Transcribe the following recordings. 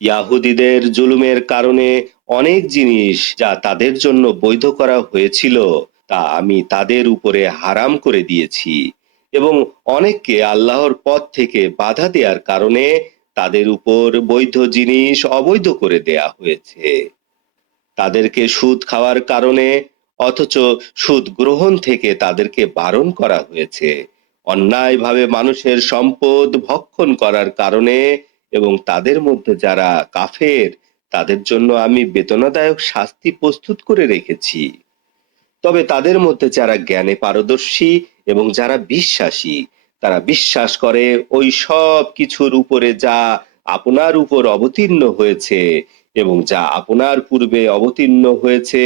ইয়াহুদীদের জুলুমের কারণে অনেক জিনিস যা তাদের জন্য বৈধ করা হয়েছিল তা আমি তাদের উপরে হারাম করে দিয়েছি, এবং অনেককে আল্লাহর পথ থেকে বাধা দেওয়ার কারণে তাদের উপর বৈধ জিনিস অবৈধ করে দেয়া হয়েছে। তাদেরকে সুদ খাওয়ার কারণে, অথচ সুদ গ্রহণ থেকে তাদেরকে বারণ করা হয়েছে। অন্যায়ভাবে মানুষের সম্পদ ভক্ষণ করার কারণে এবং তাদের মধ্যে যারা কাফের তাদের জন্য আমি বেদনাদায়ক শাস্তি প্রস্তুত করে রেখেছি। তবে তাদের মধ্যে যারা জ্ঞানে পারদর্শী এবং যারা বিশ্বাসী, তারা বিশ্বাস করে ওই সব কিছুর উপরে যা আপনার উপর অবতীর্ণ হয়েছে এবং যা আপনার পূর্বে অবতীর্ণ হয়েছে,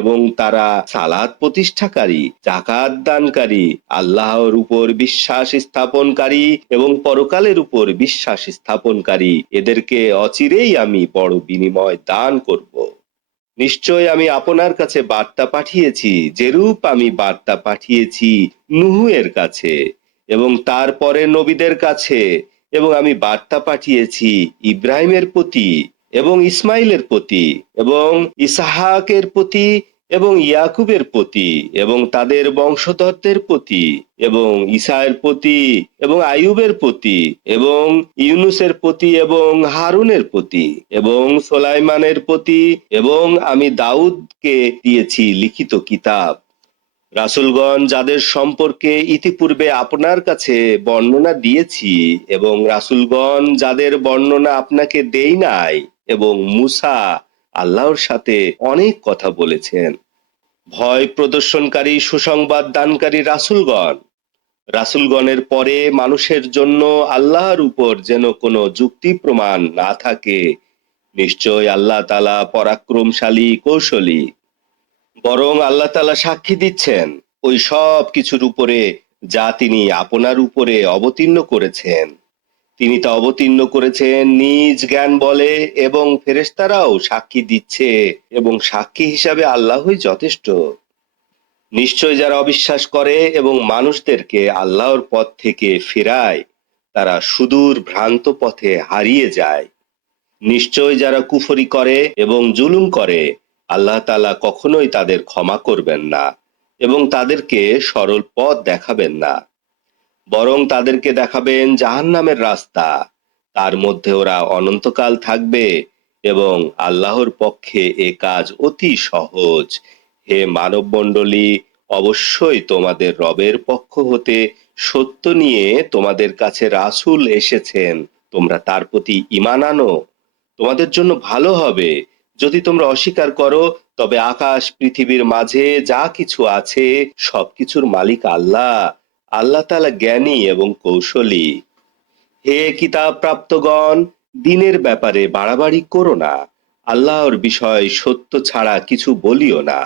এবং তারা সালাত প্রতিষ্ঠাকারী, জাকাত দানকারী, আল্লাহর উপর বিশ্বাস স্থাপনকারী এবং পরকালের উপর বিশ্বাস স্থাপনকারী, এদেরকে অচিরেই আমি বড় বিনিময় দান করব। নিশ্চয় আমি আপনার কাছে বার্তা পাঠিয়েছি, যেরূপ আমি বার্তা পাঠিয়েছি নুহের কাছে এবং তারপরে নবীদের কাছে, এবং আমি বার্তা পাঠিয়েছি ইব্রাহিমের প্রতি এবং ইসমাইলের প্রতি এবং ইসাহাকের প্রতি এবং ইয়াকুবের প্রতি এবং তাদের বংশধরদের প্রতি এবং ঈসার প্রতি এবং আইয়ুবের প্রতি এবং ইউনুসের প্রতি এবং হারুনের প্রতি এবং সোলাইমানের প্রতি, এবং আমি দাউদকে দিয়েছি লিখিত কিতাব। রাসূলগণ যাদের সম্পর্কে ইতিপূর্বে আপনার কাছে বর্ণনা দিয়েছি এবং রাসূলগণ যাদের বর্ণনা আপনাকে দেই নাই, এবং মূসা আল্লাহর সাথে অনেক কথা বলেছেন। ভয় প্রদর্শনকারী সুসংবাদ দানকারী রাসূলগণ, রাসূলগণের পরে মানুষের জন্য আল্লাহর উপর যেন কোনো যুক্তি প্রমাণ না থাকে। নিশ্চয় আল্লাহ তাআলা পরাক্রমশালী কৌশলী। বরং আল্লাহ তাআলা সাক্ষী দিচ্ছেন ওই সব কিছুর উপরে যা তিনি আপনার উপরে অবতীর্ণ করেছেন। তিনি তা অবতীর্ণ করেছেন নিজ জ্ঞান বলে, এবং ফেরেশতারাও সাক্ষী দিচ্ছে, এবং সাক্ষী হিসাবে আল্লাহই যথেষ্ট। নিশ্চয় যারা অবিশ্বাস করে এবং মানুষদেরকে আল্লাহর পথ থেকে ফেরায় তারা সুদূর ভ্রান্ত পথে হারিয়ে যায়। নিশ্চয় যারা কুফরি করে এবং জুলুম করে আল্লাহ তাআলা কখনোই তাদের ক্ষমা করবেন না এবং তাদেরকে সরল পথ দেখাবেন না, বরং তাদেরকে দেখাবেন জাহান্নামের রাস্তা, তার মধ্যে ওরা অনন্তকাল থাকবে, এবং আল্লাহর পক্ষে এ কাজ অতি সহজ। হে মানব মণ্ডলী, অবশ্যই তোমাদের রবের পক্ষ হতে সত্য নিয়ে তোমাদের কাছে রাসূল এসেছেন, তোমরা তার প্রতি ঈমান আনো, তোমাদের জন্য ভালো হবে। যদি তোমরা অস্বীকার করো তবে আকাশ পৃথিবীর মাঝে যা কিছু আছে সবকিছুর মালিক আল্লাহ। আল্লাহ তাআলা জ্ঞানী এবং কৌশলী। হে কিতাব প্রাপ্তগণ, দিনের ব্যাপারে বাড়াবাড়ি করো না, আল্লাহর বিষয় সত্য ছাড়া কিছু বলিও না।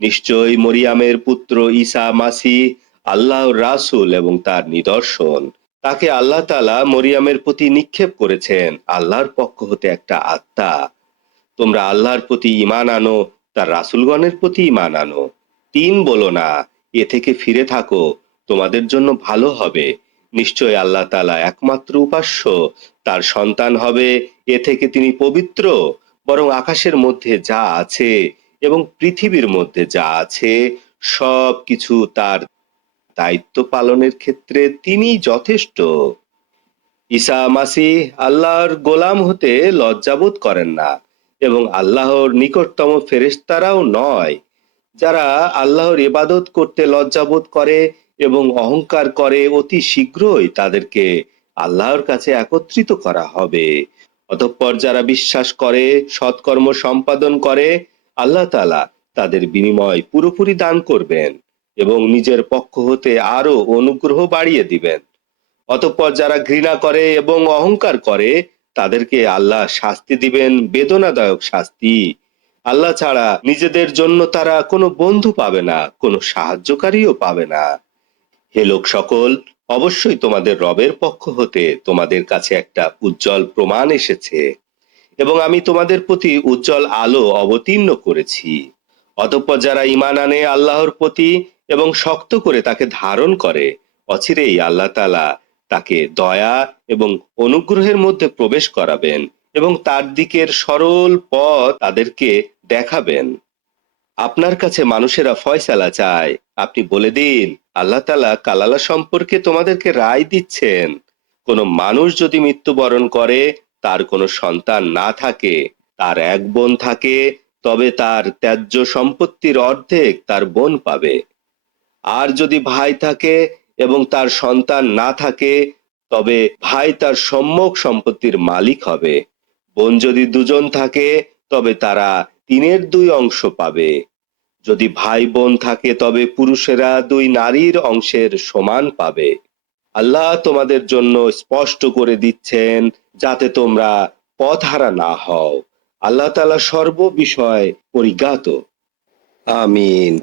নিশ্চয় মরিয়ামের পুত্র ঈসা মাসিহ আল্লাহর রাসূল এবং তার নিদর্শন। তাকে আল্লাহ তাআলা মরিয়ামের প্রতি নিক্ষেপ করেছেন আল্লাহর পক্ষ হতে একটা আত্মা। তোমরা আল্লাহর প্রতি ঈমান আনো, তার রাসূলগণের প্রতি ঈমান আনো। তিন বলো না, এ থেকে ফিরে থাকো, তোমাদের জন্য ভালো হবে। নিশ্চয় আল্লাহ তাআলা একমাত্র উপাস্য, তার সন্তান হবে এ থেকে তিনি পবিত্র। বরং আকাশের মধ্যে যা আছে এবং পৃথিবীর মধ্যে যা আছে সব কিছু তার দায়িত্ব পালনের ক্ষেত্রে তিনি যথেষ্ট। ঈসা মাসিহ আল্লাহর গোলাম হতে লজ্জাবোধ করেন না এবং আল্লাহর নিকটতম ফেরেশতারাও নয়। যারা আল্লাহর ইবাদত করতে লজ্জাবোধ করে এবং অহংকার করে অতি শীঘ্রই তাদেরকে আল্লাহর কাছে একত্রিত করা হবে। অতঃপর যারা বিশ্বাস করে সৎকর্ম সম্পাদন করে আল্লাহ তাআলা তাদের বিনিময় পুরোপুরি দান করবেন এবং নিজের পক্ষ হতে আরো অনুগ্রহ বাড়িয়ে দিবেন। অতঃপর যারা ঘৃণা করে এবং অহংকার করে তাদেরকে আল্লাহ শাস্তি দিবেন, বেদনাদায়ক শাস্তি। আল্লাহ ছাড়া নিজেদের জন্য তারা কোনো বন্ধু পাবে না, কোনো সাহায্যকারীও পাবে না। হে লোক সকল, অবশ্যই তোমাদের রবের পক্ষ হতে তোমাদের কাছে একটা উজ্জ্বল প্রমাণ এসেছে এবং আমি তোমাদের প্রতি উজ্জ্বল আলো অবতীর্ণ করেছি। অতঃপর যারা ঈমান আনে আল্লাহর প্রতি এবং শক্ত করে তাকে ধারণ করে, অচিরেই আল্লাহ তাআলা তাকে দয়া এবং অনুগ্রহের মধ্যে প্রবেশ করাবেন এবং তার দিকের সরল পথ তাদেরকে দেখাবেন। আপনার কাছে মানুষেরা ফয়সালা চায়, আপনি বলে দিন, আল্লাহ তাআলা কালালা সম্পর্কে তোমাদেরকে রায় দিচ্ছেন। কোনো মানুষ যদি মৃত্যুবরণ করে, তার কোনো সন্তান না থাকে, তার এক বোন থাকে, তবে তার ত্যায্য সম্পত্তির অর্ধেক তার বোন পাবে। আর যদি ভাই থাকে এবং তার সন্তান না থাকে, তবে ভাই তার সম্যক সম্পত্তির মালিক হবে। বোন যদি দুজন থাকে, তবে তারা তিনের দুই অংশ পাবে। যদি ভাই বোন থাকে, তবে পুরুষেরা দুই নারীর অংশের সমান পাবে। আল্লাহ তোমাদের জন্য স্পষ্ট করে দিচ্ছেন, যাতে তোমরা পথহারা না হও। আল্লাহ তাআলা সর্ব বিষয় পরিজ্ঞাত। আমিন।